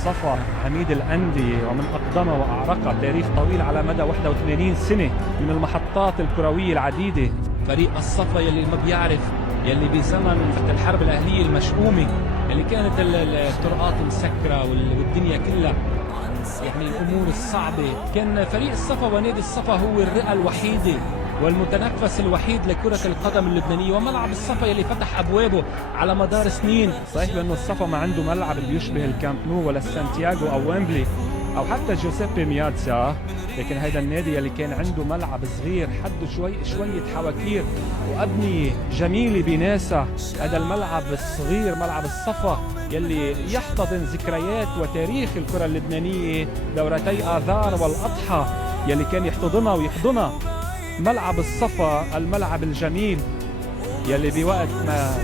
الصفا عميد الأندية ومن أقدمها وأعرقها، تاريخ طويل على مدى 81 سنة من المحطات الكروية العديدة. فريق الصفا يلي ما بيعرف، يلي بزمن الحرب الأهلية المشؤومة اللي كانت الطرقات مسكرة والدنيا كلها يعني الأمور الصعبة، كان فريق الصفا ونادي الصفا هو الرئة الوحيدة والمتنفس الوحيد لكرة القدم اللبنانية. وملعب الصفا يلي فتح أبوابه على مدار سنين. صحيح بأنه الصفا ما عنده ملعب بيشبه الكامب نو ولا سانتياغو أو ويمبلي أو حتى جوزيبي مياتزا، لكن هيدا النادي يلي كان عنده ملعب صغير حده شوية حواكير وأبنية جميلة بناسا. هذا الملعب الصغير ملعب الصفا يلي يحتضن ذكريات وتاريخ الكرة اللبنانية، دورتي آذار والأضحى يلي كان يحتضنها ويحضنها. ملعب الصفا الملعب الجميل يلي بوقت ما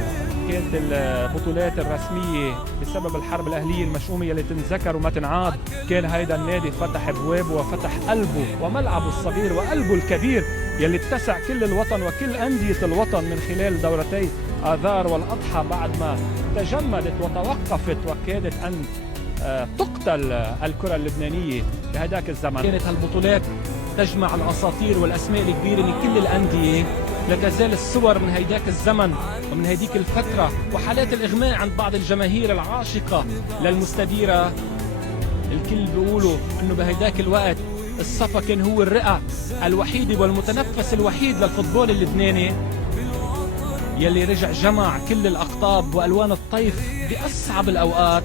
كانت البطولات الرسمية بسبب الحرب الأهلية المشؤومة يلي تنذكر وما تنعاد، كان هيدا النادي فتح ابوابه وفتح قلبه وملعبه الصغير وقلبه الكبير يلي اتسع كل الوطن وكل أندية الوطن من خلال دورتي آذار والأضحى بعد ما تجمدت وتوقفت وكادت أن تقتل الكرة اللبنانية بهداك الزمن. كانت هالبطولات تجمع الأساطير والأسماء الكبيرة من كل الأندية. لا تزال الصور من هيداك الزمن ومن هيديك الفترة وحالات الإغماء عند بعض الجماهير العاشقة للمستديرة. الكل بيقولوا إنه بهيداك الوقت الصفا كان هو الرئة الوحيدة والمتنفس الوحيد للفوتبول اللبناني يلي رجع جمع كل الأقطاب وألوان الطيف بأصعب الأوقات.